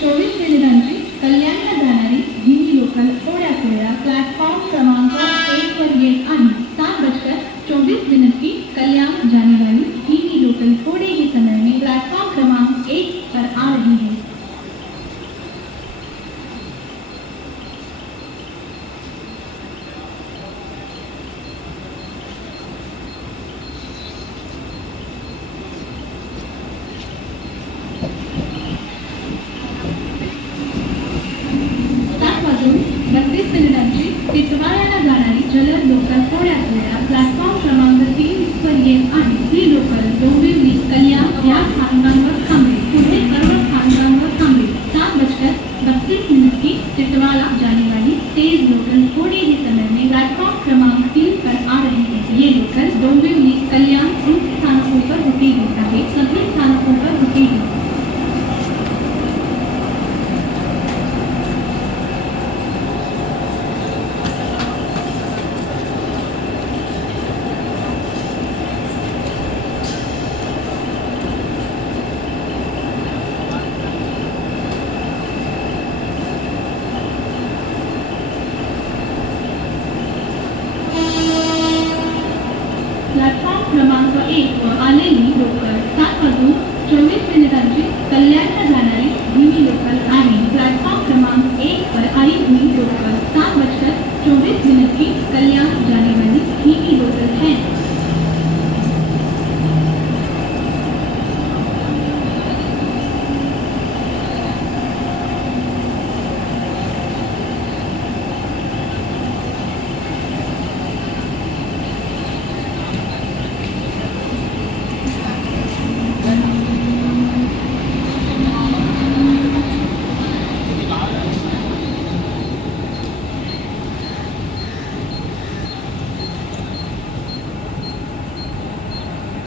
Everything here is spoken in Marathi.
24 मिनिटांची कल्याणला जाणारी धीमी लोकल थोड्याच वेळा प्लॅटफॉर्म क्रमांक 1 वर येत आहे। 7:24 की कल्याण जाने वाली धीमी लोकल थोड़े ही समय में प्लेटफॉर्म क्रमांक 1 पर आ रही है। मिनिटांची टिटवाळ्याला जाणारी जलद लोकल थोड्याच वेळा